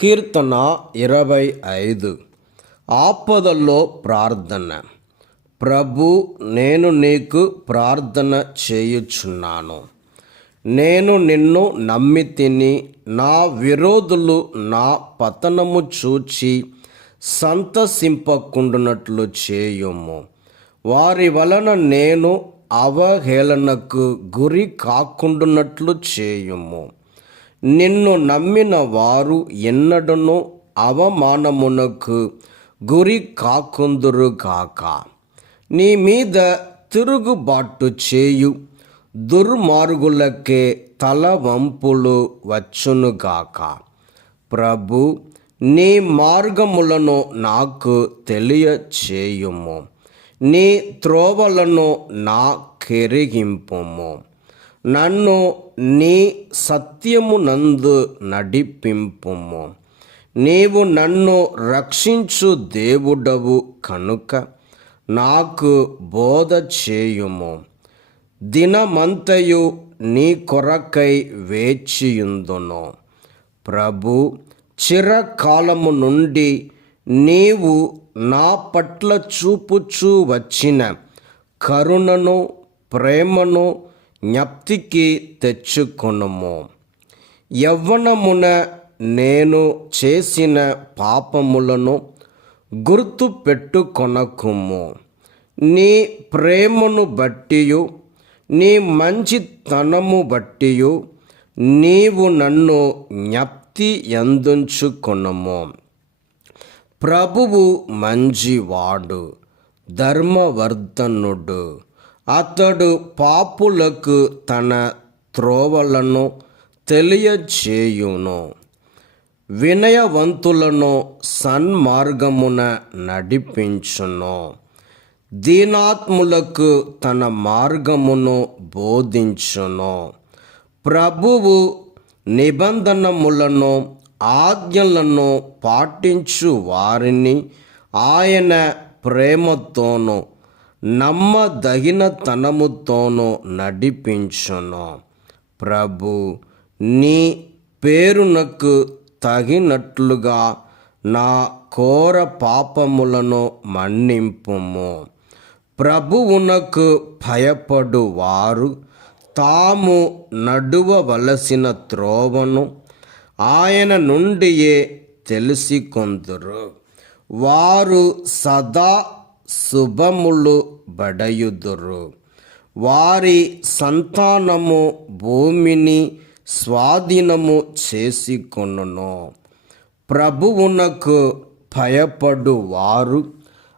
కీర్తన 25. ఆపదల్లో ప్రార్థన. ప్రభు, నేను నీకు ప్రార్థన చేయుచున్నాను. నేను నిన్ను నమ్మితిని. నా విరోధులు నా పతనము చూచి సంతసింపకుండునట్లు చేయుము. వారి వలన నేను అవహేళనకు గురి కాకుండునట్లు చేయుము. నిన్ను నమ్మిన వారు ఎన్నడను అవమానమునకు గురి కాకుందురుగాక. నీ మీద తిరుగుబాటు చేయు దుర్మార్గులకే తల వంపులు వచ్చునుగాక. ప్రభు, నీ మార్గములను నాకు తెలియచేయుము. నీ త్రోవలను నాకెరిగింపుము. నన్ను నీ సత్యమునందు నడిపింపుము. నీవు నన్ను రక్షించు దేవుడవు కనుక నాకు బోధ చేయుము. దినమంతయు నీ కొరకై వేచియుందును. ప్రభు, చిరకాలము నుండి నీవు నా పట్ల చూపుచూ వచ్చిన కరుణను, ప్రేమను జ్ఞప్తికి తెచ్చుకొనుము. యవ్వనమున నేను చేసిన పాపములను గుర్తు పెట్టుకొనకుము. నీ ప్రేమను బట్టియు నీ మంచితనము బట్టియు నీవు నన్ను జ్ఞప్తి యందుంచుకొనుము. ప్రభువు మంచివాడు, ధర్మవర్ధనుడు. అతడు పాపులకు తన త్రోవలను తెలియచేయును. వినయవంతులను సన్మార్గమున నడిపించును. దీనాత్ములకు తన మార్గమును బోధించును. ప్రభువు నిబంధనములను, ఆజ్ఞలను పాటించు వారిని ఆయన ప్రేమతోనూ నమ్మదగినతనముతోనూ నడిపించును. ప్రభు, నీ పేరునకు తగినట్లుగా నా ఘోర పాపములను మన్నింపుము. ప్రభువునకు భయపడు వారు తాము నడువవలసిన త్రోవను ఆయన నుండియే తెలిసికొందురు. వారు సదా శుభములు బడయుదురు. వారి సంతానము భూమిని స్వాధీనము చేసుకొనును. ప్రభువునకు భయపడు వారు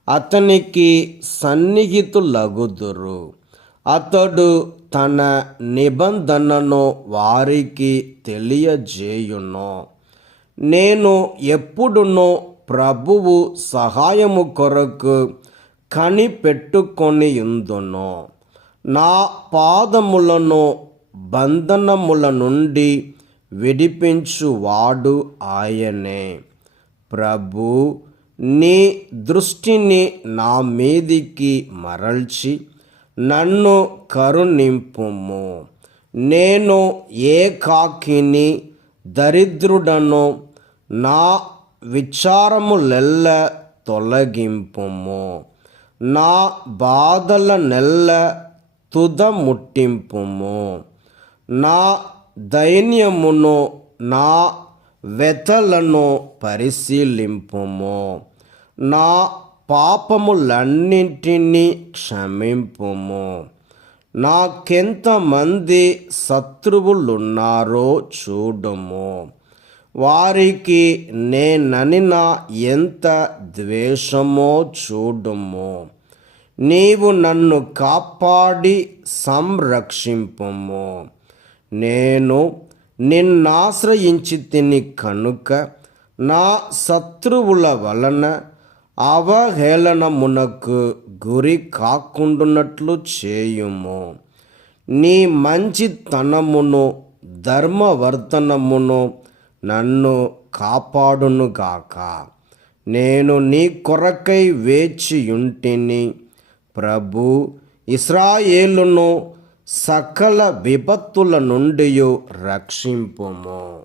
అతనికి సన్నిహితులగుదురు. అతడు తన నిబంధనను వారికి తెలియజేయును. నేను ఎప్పుడునూ ప్రభువు సహాయము కొరకు కనిపెట్టుకొనియుందును. నా పాదములను బంధనముల నుండి విడిపించువాడు ఆయనే. ప్రభు, నీ దృష్టిని నా మీదికి మరల్చి నన్ను కరుణింపుము. నేను ఏకాకిని, దరిద్రుడను. నా విచారములెల్ల తొలగింపుము. నా బాధలనెల్ల తుదముట్టింపుము. నా దైన్యమును, నా వ్యతలను పరిశీలింపుము. నా పాపములన్నింటినీ క్షమింపుము. నాకెంతమంది శత్రువులున్నారో చూడుము. వారికి నేననిన ఎంత ద్వేషమో చూడుము. నీవు నన్ను కాపాడి సంరక్షింపుము. నేను నిన్నాశ్రయించితిని కనుక నా శత్రువుల వలన అవహేళనమునకు గురి కాకుండునట్లు చేయుము. నీ మంచితనమును, ధర్మవర్ధనమును నన్ను కాపాడునుగాక. నేను నీ కొరకై వేచియుంటిని. ప్రభు, ఇశ్రాయేలును సకల విపత్తుల నుండి రక్షింపుము.